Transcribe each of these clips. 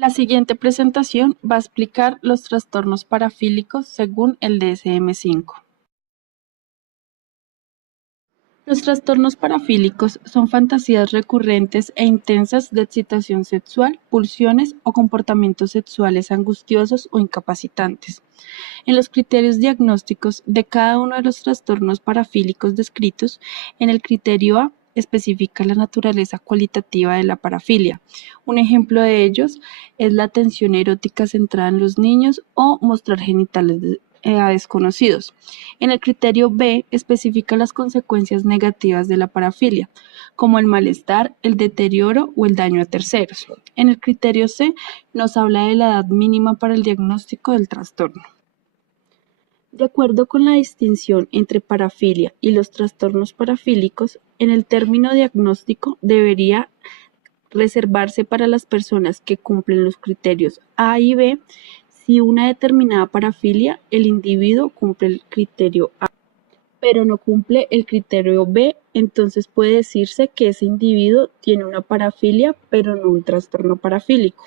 La siguiente presentación va a explicar los trastornos parafílicos según el DSM-5. Los trastornos parafílicos son fantasías recurrentes e intensas de excitación sexual, pulsiones o comportamientos sexuales angustiosos o incapacitantes. En los criterios diagnósticos de cada uno de los trastornos parafílicos descritos, en el criterio A especifica la naturaleza cualitativa de la parafilia. Un ejemplo de ellos es la atención erótica centrada en los niños o mostrar genitales a desconocidos. En el criterio B especifica las consecuencias negativas de la parafilia, como el malestar, el deterioro o el daño a terceros. En el criterio C nos habla de la edad mínima para el diagnóstico del trastorno. De acuerdo con la distinción entre parafilia y los trastornos parafílicos, en el término diagnóstico debería reservarse para las personas que cumplen los criterios A y B. Si una determinada parafilia, el individuo cumple el criterio A, pero no cumple el criterio B, entonces puede decirse que ese individuo tiene una parafilia, pero no un trastorno parafílico.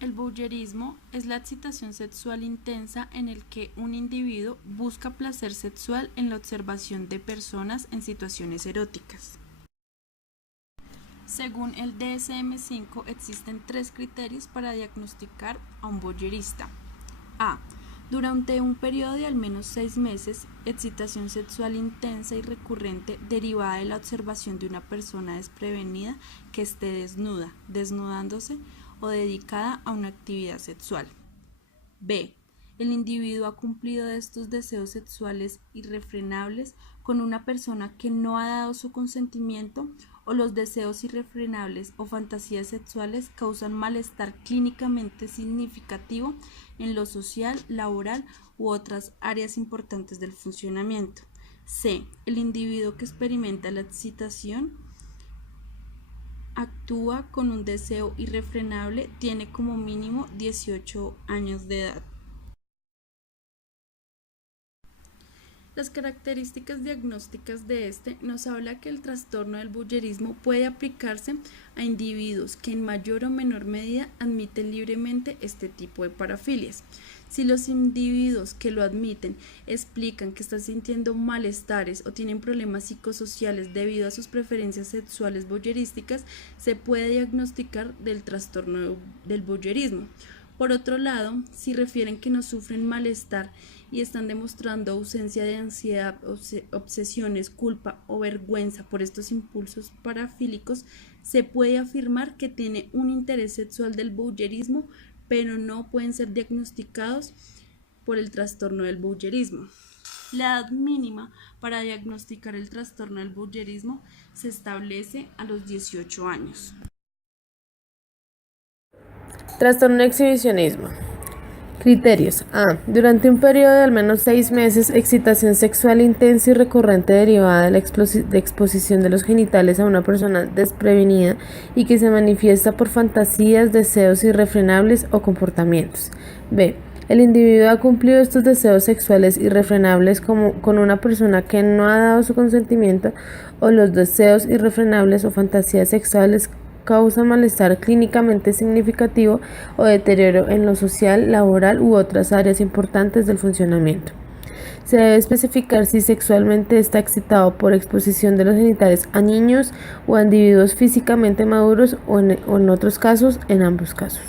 El voyeurismo es la excitación sexual intensa en el que un individuo busca placer sexual en la observación de personas en situaciones eróticas. Según el DSM-5, existen 3 criterios para diagnosticar a un voyeurista. A. Durante un periodo de al menos 6 meses, excitación sexual intensa y recurrente derivada de la observación de una persona desprevenida que esté desnuda, desnudándose o dedicada a una actividad sexual. B. El individuo ha cumplido de estos deseos sexuales irrefrenables con una persona que no ha dado su consentimiento, o los deseos irrefrenables o fantasías sexuales causan malestar clínicamente significativo en lo social, laboral u otras áreas importantes del funcionamiento. C. El individuo que experimenta la excitación actúa con un deseo irrefrenable, tiene como mínimo 18 años de edad. Las características diagnósticas de este nos habla que el trastorno del voyeurismo puede aplicarse a individuos que en mayor o menor medida admiten libremente este tipo de parafilias. Si los individuos que lo admiten explican que están sintiendo malestares o tienen problemas psicosociales debido a sus preferencias sexuales voyeurísticas, se puede diagnosticar del trastorno del voyeurismo. Por otro lado, si refieren que no sufren malestar y están demostrando ausencia de ansiedad, obsesiones, culpa o vergüenza por estos impulsos parafílicos, se puede afirmar que tiene un interés sexual del voyeurismo, pero no pueden ser diagnosticados por el trastorno del voyeurismo. La edad mínima para diagnosticar el trastorno del voyeurismo se establece a los 18 años. Trastorno de exhibicionismo. Criterios. A. Durante un periodo de al menos 6 meses, excitación sexual intensa y recurrente derivada de la exposición de los genitales a una persona desprevenida y que se manifiesta por fantasías, deseos irrefrenables o comportamientos. B. El individuo ha cumplido estos deseos sexuales irrefrenables con una persona que no ha dado su consentimiento, o los deseos irrefrenables o fantasías sexuales causan malestar clínicamente significativo o deterioro en lo social, laboral u otras áreas importantes del funcionamiento. Se debe especificar si sexualmente está excitado por exposición de los genitales a niños o a individuos físicamente maduros o en otros casos, en ambos casos.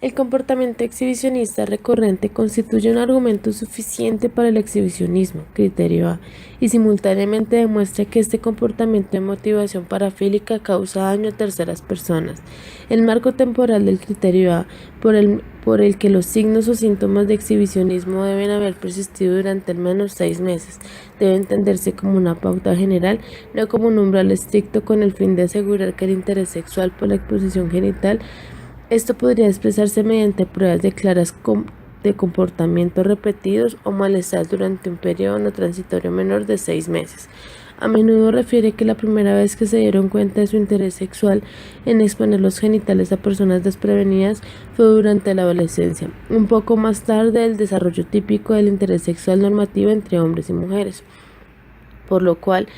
El comportamiento exhibicionista recurrente constituye un argumento suficiente para el exhibicionismo, criterio A, y simultáneamente demuestra que este comportamiento de motivación parafílica causa daño a terceras personas. El marco temporal del criterio A, por el que los signos o síntomas de exhibicionismo deben haber persistido durante al menos 6 meses, debe entenderse como una pauta general, no como un umbral estricto con el fin de asegurar que el interés sexual por la exposición genital. Esto podría expresarse mediante pruebas claras de comportamientos repetidos o malestar durante un periodo no transitorio menor de 6 meses. A menudo refiere que la primera vez que se dieron cuenta de su interés sexual en exponer los genitales a personas desprevenidas fue durante la adolescencia, un poco más tarde del desarrollo típico del interés sexual normativo entre hombres y mujeres. por lo cual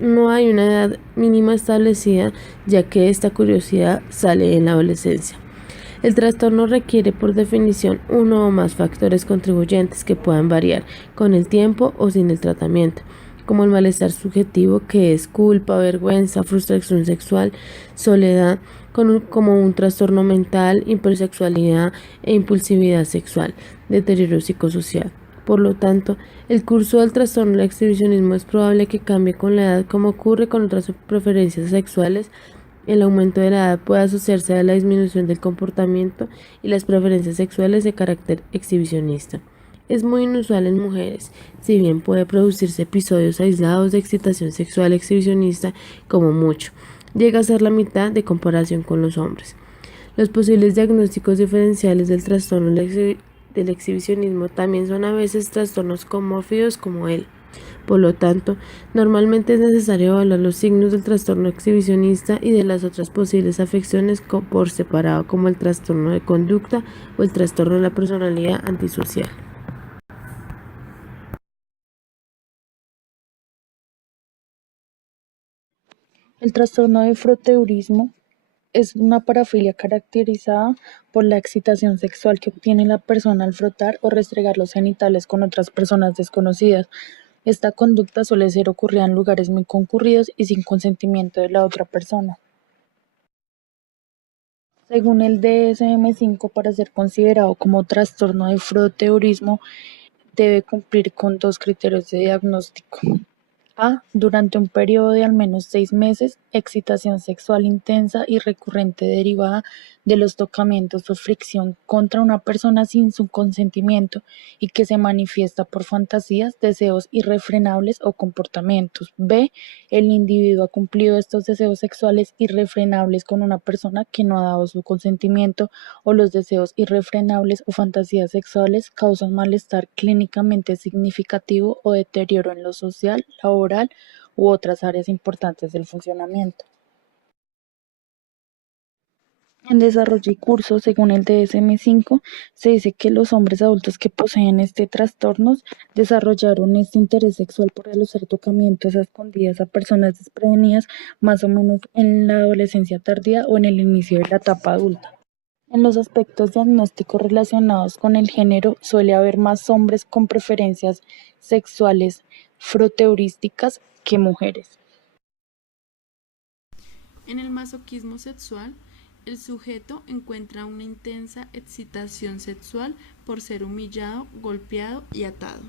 no hay una edad mínima establecida, ya que esta curiosidad sale en la adolescencia. El trastorno requiere por definición uno o más factores contribuyentes que puedan variar con el tiempo o sin el tratamiento, como el malestar subjetivo, que es culpa, vergüenza, frustración sexual, soledad, como un trastorno mental, hipersexualidad e impulsividad sexual, deterioro psicosocial. Por lo tanto, el curso del trastorno del exhibicionismo es probable que cambie con la edad, como ocurre con otras preferencias sexuales. El aumento de la edad puede asociarse a la disminución del comportamiento y las preferencias sexuales de carácter exhibicionista. Es muy inusual en mujeres, si bien puede producirse episodios aislados de excitación sexual exhibicionista, como mucho, llega a ser la mitad de comparación con los hombres. Los posibles diagnósticos diferenciales del trastorno del exhibicionismo también son a veces trastornos comórfidos como él. Por lo tanto, normalmente es necesario evaluar los signos del trastorno exhibicionista y de las otras posibles afecciones por separado, como el trastorno de conducta o el trastorno de la personalidad antisocial. El trastorno de froteurismo es una parafilia caracterizada por la excitación sexual que obtiene la persona al frotar o restregar los genitales con otras personas desconocidas. Esta conducta suele ser ocurrida en lugares muy concurridos y sin consentimiento de la otra persona. Según el DSM-5, para ser considerado como trastorno de froteurismo, debe cumplir con dos criterios de diagnóstico. A. Durante un periodo de al menos 6 meses, excitación sexual intensa y recurrente derivada de los tocamientos o fricción contra una persona sin su consentimiento y que se manifiesta por fantasías, deseos irrefrenables o comportamientos. B. El individuo ha cumplido estos deseos sexuales irrefrenables con una persona que no ha dado su consentimiento, o los deseos irrefrenables o fantasías sexuales causan malestar clínicamente significativo o deterioro en lo social, laboral u otras áreas importantes del funcionamiento. En desarrollo y curso, según el DSM-5, se dice que los hombres adultos que poseen este trastorno desarrollaron este interés sexual por realizar tocamientos a escondidas a personas desprevenidas, más o menos en la adolescencia tardía o en el inicio de la etapa adulta. En los aspectos diagnósticos relacionados con el género, suele haber más hombres con preferencias sexuales froteurísticas que mujeres. En el masoquismo sexual, el sujeto encuentra una intensa excitación sexual por ser humillado, golpeado y atado.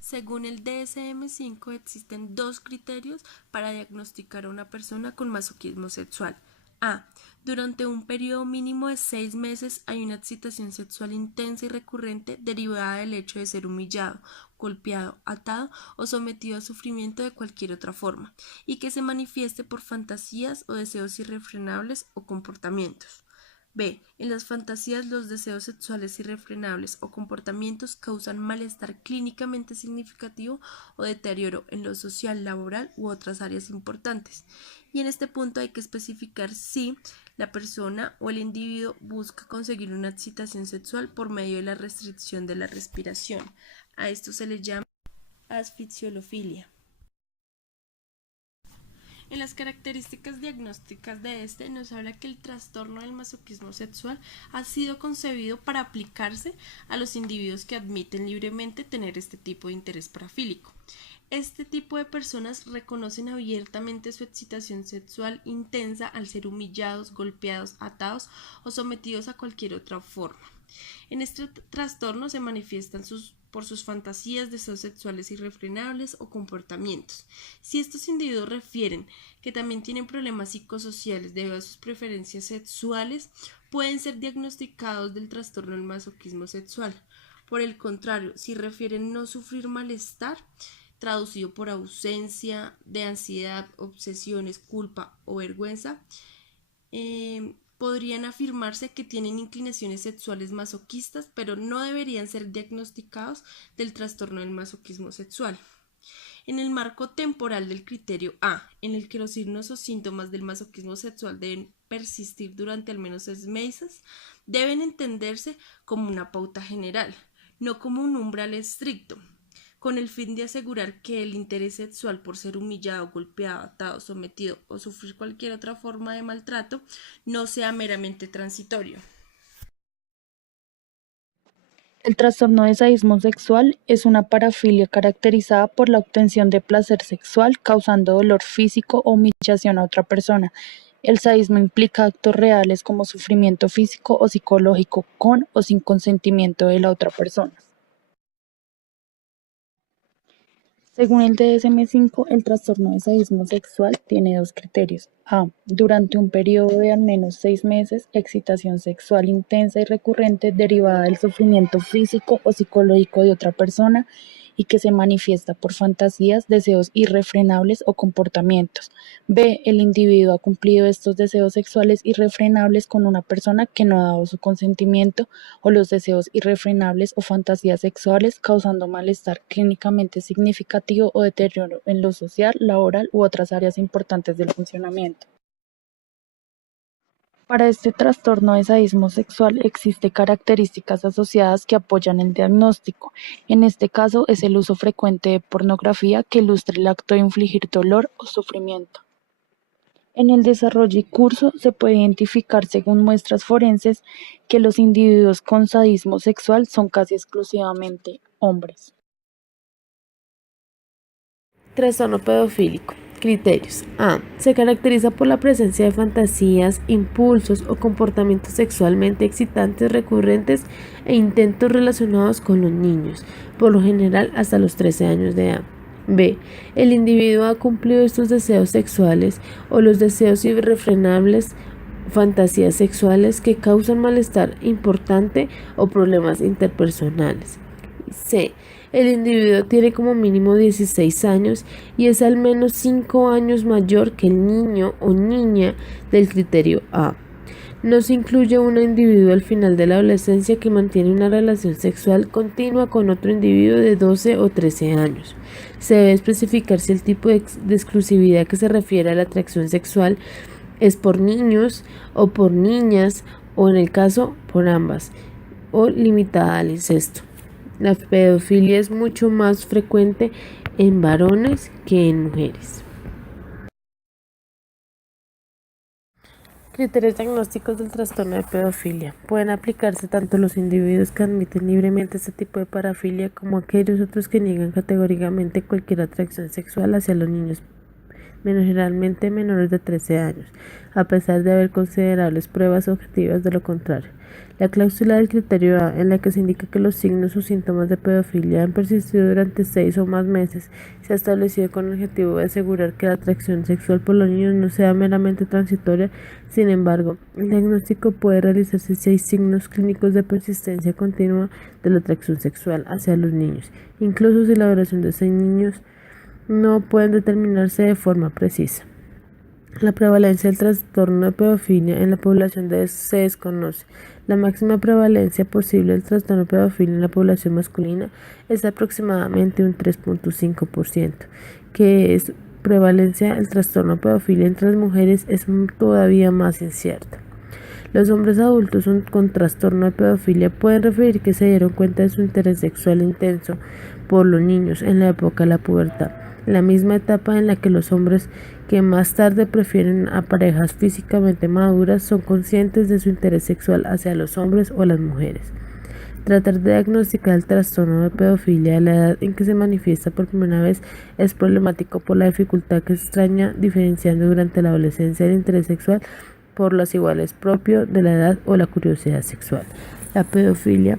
Según el DSM-5, existen dos criterios para diagnosticar a una persona con masoquismo sexual. A. Durante un periodo mínimo de 6 meses hay una excitación sexual intensa y recurrente derivada del hecho de ser humillado, golpeado, atado o sometido a sufrimiento de cualquier otra forma, y que se manifieste por fantasías o deseos irrefrenables o comportamientos. B. En las fantasías, los deseos sexuales irrefrenables o comportamientos causan malestar clínicamente significativo o deterioro en lo social, laboral u otras áreas importantes. Y en este punto hay que especificar si la persona o el individuo busca conseguir una excitación sexual por medio de la restricción de la respiración. A esto se le llama asfixiolofilia. En las características diagnósticas de este nos habla que el trastorno del masoquismo sexual ha sido concebido para aplicarse a los individuos que admiten libremente tener este tipo de interés parafílico. Este tipo de personas reconocen abiertamente su excitación sexual intensa al ser humillados, golpeados, atados o sometidos a cualquier otra forma. En este trastorno se manifiestan por sus fantasías, deseos sexuales irrefrenables o comportamientos. Si estos individuos refieren que también tienen problemas psicosociales debido a sus preferencias sexuales, pueden ser diagnosticados del trastorno del masoquismo sexual. Por el contrario, si refieren no sufrir malestar, traducido por ausencia de ansiedad, obsesiones, culpa o vergüenza, podrían afirmarse que tienen inclinaciones sexuales masoquistas, pero no deberían ser diagnosticados del trastorno del masoquismo sexual. En el marco temporal del criterio A, en el que los signos o síntomas del masoquismo sexual deben persistir durante al menos 6 meses, deben entenderse como una pauta general, no como un umbral estricto. con el fin de asegurar que el interés sexual por ser humillado, golpeado, atado, sometido o sufrir cualquier otra forma de maltrato no sea meramente transitorio. El trastorno de sadismo sexual es una parafilia caracterizada por la obtención de placer sexual causando dolor físico o humillación a otra persona. El sadismo implica actos reales como sufrimiento físico o psicológico con o sin consentimiento de la otra persona. Según el DSM-5, el trastorno de sadismo sexual tiene dos criterios: A. Durante un periodo de al menos 6 meses, excitación sexual intensa y recurrente derivada del sufrimiento físico o psicológico de otra persona y que se manifiesta por fantasías, deseos irrefrenables o comportamientos. B. El individuo ha cumplido estos deseos sexuales irrefrenables con una persona que no ha dado su consentimiento o los deseos irrefrenables o fantasías sexuales causando malestar clínicamente significativo o deterioro en lo social, laboral u otras áreas importantes del funcionamiento. Para este trastorno de sadismo sexual existen características asociadas que apoyan el diagnóstico. En este caso es el uso frecuente de pornografía que ilustra el acto de infligir dolor o sufrimiento. En el desarrollo y curso se puede identificar según muestras forenses que los individuos con sadismo sexual son casi exclusivamente hombres. Trastorno pedofílico. Criterios. A. Se caracteriza por la presencia de fantasías, impulsos o comportamientos sexualmente excitantes recurrentes e intentos relacionados con los niños, por lo general hasta los 13 años de edad. B. El individuo ha cumplido estos deseos sexuales o los deseos irrefrenables, fantasías sexuales que causan malestar importante o problemas interpersonales. C. El individuo tiene como mínimo 16 años y es al menos 5 años mayor que el niño o niña del criterio A. No se incluye un individuo al final de la adolescencia que mantiene una relación sexual continua con otro individuo de 12 o 13 años. Se debe especificar si el tipo de exclusividad que se refiere a la atracción sexual es por niños o por niñas o en el caso por ambas o limitada al incesto. La pedofilia es mucho más frecuente en varones que en mujeres. Criterios diagnósticos del trastorno de pedofilia. Pueden aplicarse tanto a los individuos que admiten libremente este tipo de parafilia como a aquellos otros que niegan categóricamente cualquier atracción sexual hacia los niños, generalmente menores de 13 años, a pesar de haber considerables pruebas objetivas de lo contrario. La cláusula del criterio A, en la que se indica que los signos o síntomas de pedofilia han persistido durante 6 o más meses, se ha establecido con el objetivo de asegurar que la atracción sexual por los niños no sea meramente transitoria. Sin embargo, el diagnóstico puede realizarse si hay signos clínicos de persistencia continua de la atracción sexual hacia los niños, incluso si la duración de esos niños no pueden determinarse de forma precisa. La prevalencia del trastorno de pedofilia en la población se desconoce. La máxima prevalencia posible del trastorno de pedofilia en la población masculina es aproximadamente un 3.5%, que es prevalencia del trastorno de pedofilia entre las mujeres es todavía más incierta. Los hombres adultos con trastorno de pedofilia pueden referir que se dieron cuenta de su interés sexual intenso por los niños en la época de la pubertad, la misma etapa en la que los hombres que más tarde prefieren a parejas físicamente maduras son conscientes de su interés sexual hacia los hombres o las mujeres. Tratar de diagnosticar el trastorno de pedofilia a la edad en que se manifiesta por primera vez es problemático por la dificultad que extraña diferenciando durante la adolescencia el interés sexual por las iguales propio de la edad o la curiosidad sexual. La pedofilia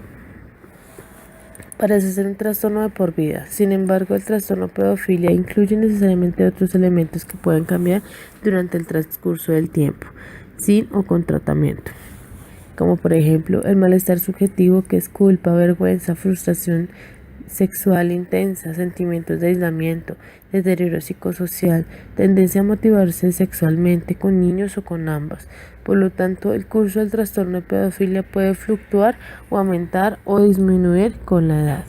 parece ser un trastorno de por vida. Sin embargo, el trastorno de pedofilia incluye necesariamente otros elementos que pueden cambiar durante el transcurso del tiempo, sin o con tratamiento, como por ejemplo el malestar subjetivo, que es culpa, vergüenza, frustración sexual intensa, sentimientos de aislamiento, deterioro psicosocial, tendencia a motivarse sexualmente con niños o con ambas. Por lo tanto, el curso del trastorno de pedofilia puede fluctuar o aumentar o disminuir con la edad.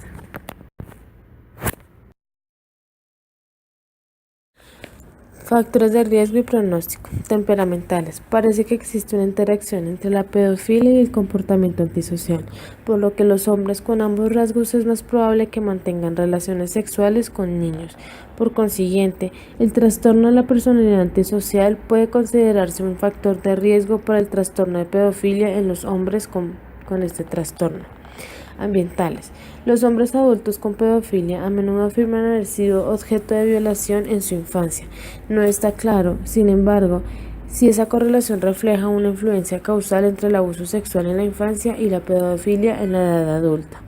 Factores de riesgo y pronóstico. Temperamentales. Parece que existe una interacción entre la pedofilia y el comportamiento antisocial, por lo que los hombres con ambos rasgos es más probable que mantengan relaciones sexuales con niños. Por consiguiente, el trastorno de la personalidad antisocial puede considerarse un factor de riesgo para el trastorno de pedofilia en los hombres con este trastorno. Ambientales. Los hombres adultos con pedofilia a menudo afirman haber sido objeto de violación en su infancia. No está claro, sin embargo, si esa correlación refleja una influencia causal entre el abuso sexual en la infancia y la pedofilia en la edad adulta.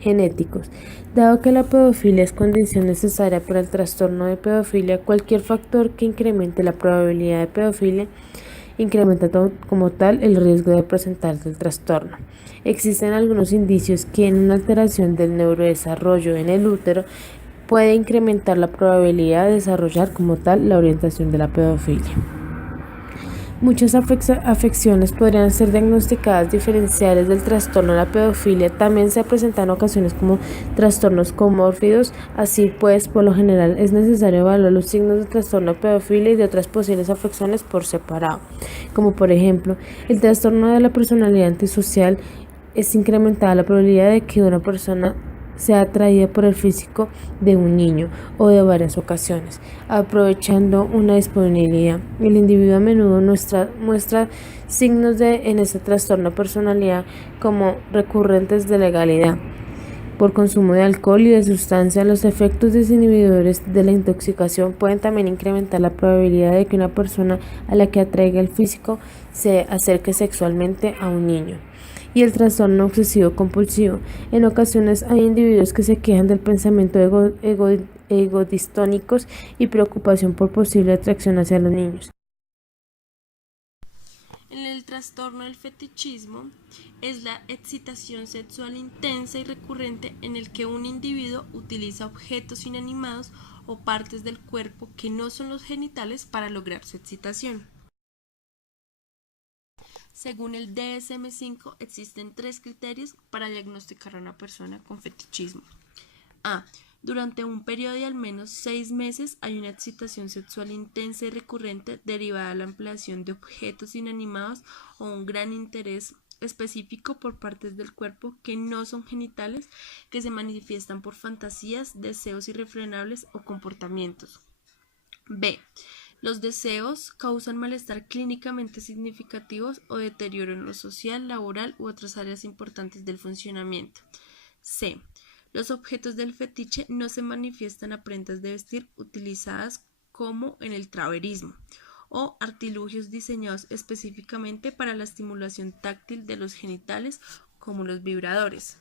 Genéticos. Dado que la pedofilia es condición necesaria para el trastorno de pedofilia, cualquier factor que incremente la probabilidad de pedofilia incrementa como tal el riesgo de presentarse el trastorno. Existen algunos indicios que una alteración del neurodesarrollo en el útero puede incrementar la probabilidad de desarrollar como tal la orientación de la pedofilia. Muchas afecciones podrían ser diagnosticadas diferenciales del trastorno de la pedofilia. También se presentan en ocasiones como trastornos comórbidos. Así pues, por lo general es necesario evaluar los signos de trastorno de pedofilia y de otras posibles afecciones por separado, como por ejemplo, el trastorno de la personalidad antisocial. Es incrementada la probabilidad de que una persona sea atraída por el físico de un niño o de varias ocasiones, aprovechando una disponibilidad. El individuo a menudo muestra signos en este trastorno de personalidad como recurrentes de legalidad por consumo de alcohol y de sustancias. Los efectos desinhibidores de la intoxicación pueden también incrementar la probabilidad de que una persona a la que atraiga el físico se acerque sexualmente a un niño. Y el trastorno obsesivo compulsivo. En ocasiones hay individuos que se quejan del pensamiento egodistónicos y preocupación por posible atracción hacia los niños. En el trastorno del fetichismo es la excitación sexual intensa y recurrente en el que un individuo utiliza objetos inanimados o partes del cuerpo que no son los genitales para lograr su excitación. Según el DSM-5, existen 3 criterios para diagnosticar a una persona con fetichismo. A. Durante un periodo de al menos 6 meses hay una excitación sexual intensa y recurrente derivada de la empleación de objetos inanimados o un gran interés específico por partes del cuerpo que no son genitales, que se manifiestan por fantasías, deseos irrefrenables o comportamientos. B. Los deseos causan malestar clínicamente significativos o deterioro en lo social, laboral u otras áreas importantes del funcionamiento. C. Los objetos del fetiche no se manifiestan a prendas de vestir utilizadas como en el traverismo o artilugios diseñados específicamente para la estimulación táctil de los genitales como los vibradores.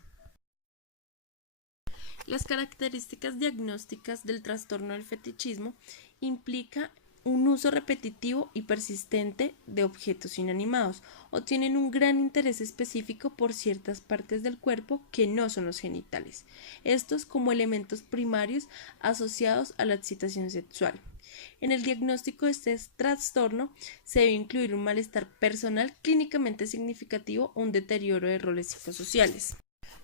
Las características diagnósticas del trastorno del fetichismo implican un uso repetitivo y persistente de objetos inanimados o tienen un gran interés específico por ciertas partes del cuerpo que no son los genitales, estos como elementos primarios asociados a la excitación sexual. En el diagnóstico de este trastorno se debe incluir un malestar personal clínicamente significativo o un deterioro de roles psicosociales.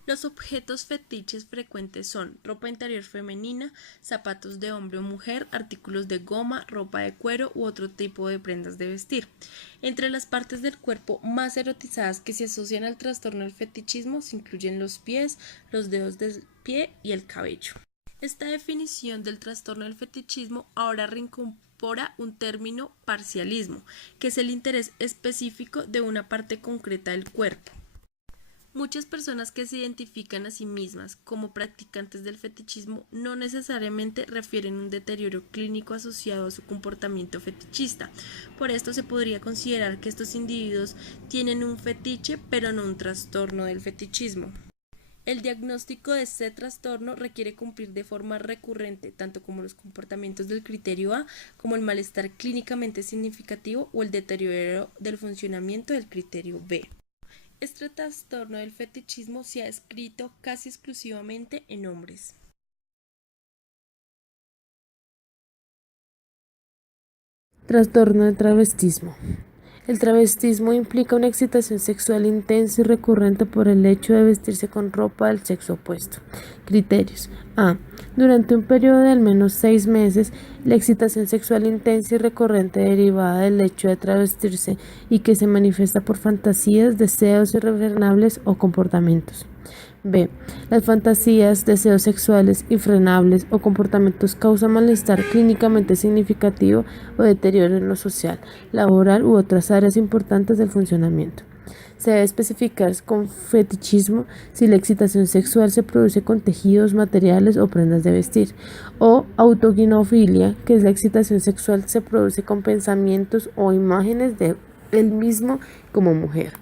Los objetos fetiches frecuentes son ropa interior femenina, zapatos de hombre o mujer, artículos de goma, ropa de cuero u otro tipo de prendas de vestir. Entre las partes del cuerpo más erotizadas que se asocian al trastorno del fetichismo se incluyen los pies, los dedos del pie y el cabello. Esta definición del trastorno del fetichismo ahora reincorpora un término parcialismo, que es el interés específico de una parte concreta del cuerpo. Muchas personas que se identifican a sí mismas como practicantes del fetichismo no necesariamente refieren un deterioro clínico asociado a su comportamiento fetichista. Por esto se podría considerar que estos individuos tienen un fetiche, pero no un trastorno del fetichismo. El diagnóstico de este trastorno requiere cumplir de forma recurrente tanto como los comportamientos del criterio A como el malestar clínicamente significativo o el deterioro del funcionamiento del criterio B. Este trastorno del fetichismo se ha descrito casi exclusivamente en hombres. Trastorno de travestismo. El travestismo implica una excitación sexual intensa y recurrente por el hecho de vestirse con ropa del sexo opuesto. Criterios. A. Durante un periodo de al menos 6 meses, la excitación sexual intensa y recurrente derivada del hecho de travestirse y que se manifiesta por fantasías, deseos irrefrenables o comportamientos. B. Las fantasías, deseos sexuales infrenables o comportamientos causan malestar clínicamente significativo o deterioro en lo social, laboral u otras áreas importantes del funcionamiento. Se debe especificar con fetichismo si la excitación sexual se produce con tejidos, materiales o prendas de vestir, o autoginofilia, que es la excitación sexual se produce con pensamientos o imágenes de él mismo como mujer.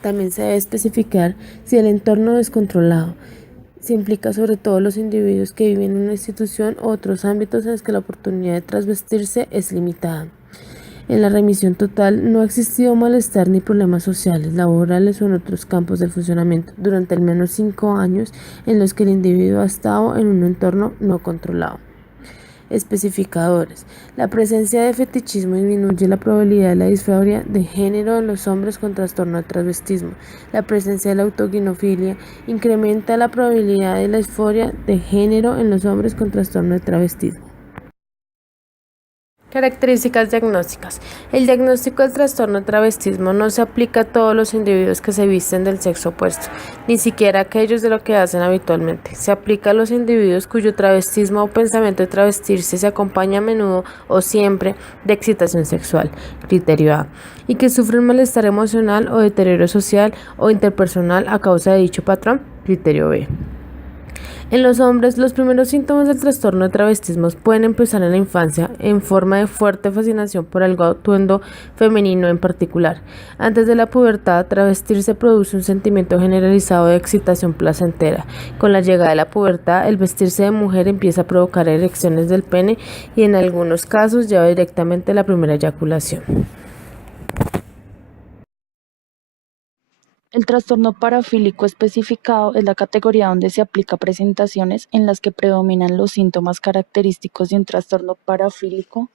También se debe especificar si el entorno descontrolado se implica sobre todo los individuos que viven en una institución u otros ámbitos en los que la oportunidad de trasvestirse es limitada. En la remisión total no ha existido malestar ni problemas sociales, laborales o en otros campos del funcionamiento durante al menos 5 años en los que el individuo ha estado en un entorno no controlado. Especificadores. La presencia de fetichismo disminuye la probabilidad de la disforia de género en los hombres con trastorno de transvestismo. La presencia de la autoginofilia incrementa la probabilidad de la disforia de género en los hombres con trastorno de travestismo. Características diagnósticas. El diagnóstico del trastorno de travestismo no se aplica a todos los individuos que se visten del sexo opuesto, ni siquiera a aquellos de lo que hacen habitualmente. Se aplica a los individuos cuyo travestismo o pensamiento de travestirse se acompaña a menudo o siempre de excitación sexual, criterio A, y que sufren malestar emocional o deterioro social o interpersonal a causa de dicho patrón, criterio B. En los hombres, los primeros síntomas del trastorno de travestismo pueden empezar en la infancia en forma de fuerte fascinación por algo atuendo femenino en particular. Antes de la pubertad, travestirse produce un sentimiento generalizado de excitación placentera. Con la llegada de la pubertad, el vestirse de mujer empieza a provocar erecciones del pene y en algunos casos lleva directamente a la primera eyaculación. El trastorno parafílico especificado es la categoría donde se aplica presentaciones en las que predominan los síntomas característicos de un trastorno parafílico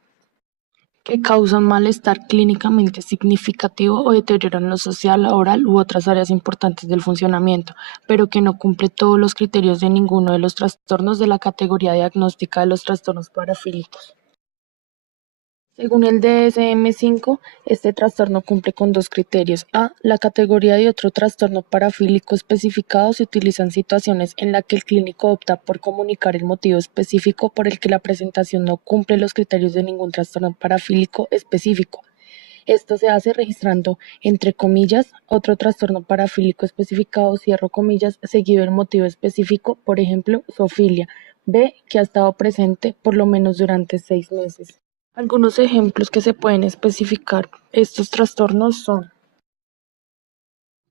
que causan malestar clínicamente significativo o deterioro en lo social, laboral u otras áreas importantes del funcionamiento, pero que no cumple todos los criterios de ninguno de los trastornos de la categoría diagnóstica de los trastornos parafílicos. Según el DSM-5, este trastorno cumple con 2 criterios. A. La categoría de otro trastorno parafílico especificado se utiliza en situaciones en las que el clínico opta por comunicar el motivo específico por el que la presentación no cumple los criterios de ningún trastorno parafílico específico. Esto se hace registrando, entre comillas, otro trastorno parafílico especificado, cierro comillas, seguido del motivo específico, por ejemplo, zoofilia. B. Que ha estado presente por lo menos durante 6 meses. Algunos ejemplos que se pueden especificar estos trastornos son: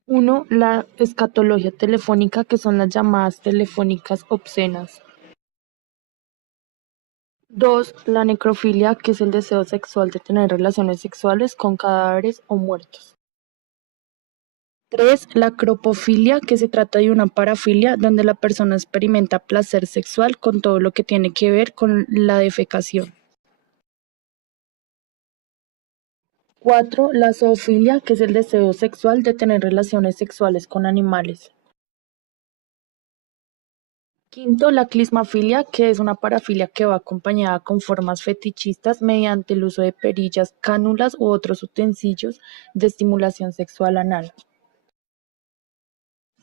1. La escatología telefónica, que son las llamadas telefónicas obscenas. 2. La necrofilia, que es el deseo sexual de tener relaciones sexuales con cadáveres o muertos. 3. La acropofilia, que se trata de una parafilia donde la persona experimenta placer sexual con todo lo que tiene que ver con la defecación. 4. La zoofilia, que es el deseo sexual de tener relaciones sexuales con animales. 5. La clismafilia, que es una parafilia que va acompañada con formas fetichistas mediante el uso de perillas, cánulas u otros utensilios de estimulación sexual anal.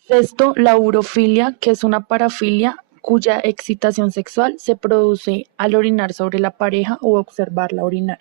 6. La urofilia, que es una parafilia cuya excitación sexual se produce al orinar sobre la pareja o observarla orinar.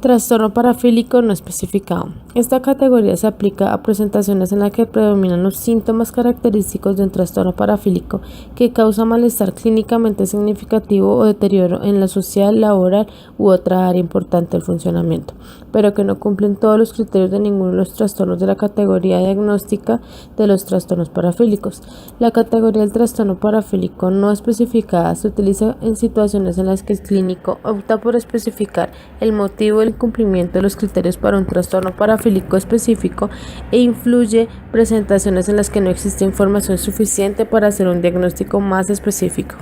Trastorno parafílico no especificado. Esta categoría se aplica a presentaciones en las que predominan los síntomas característicos de un trastorno parafílico que causa malestar clínicamente significativo o deterioro en la social, laboral u otra área importante del funcionamiento, pero que no cumplen todos los criterios de ninguno de los trastornos de la categoría diagnóstica de los trastornos parafílicos. La categoría del trastorno parafílico no especificada se utiliza en situaciones en las que el clínico opta por especificar el motivo del incumplimiento de los criterios para un trastorno parafílico específico e influye presentaciones en las que no existe información suficiente para hacer un diagnóstico más específico.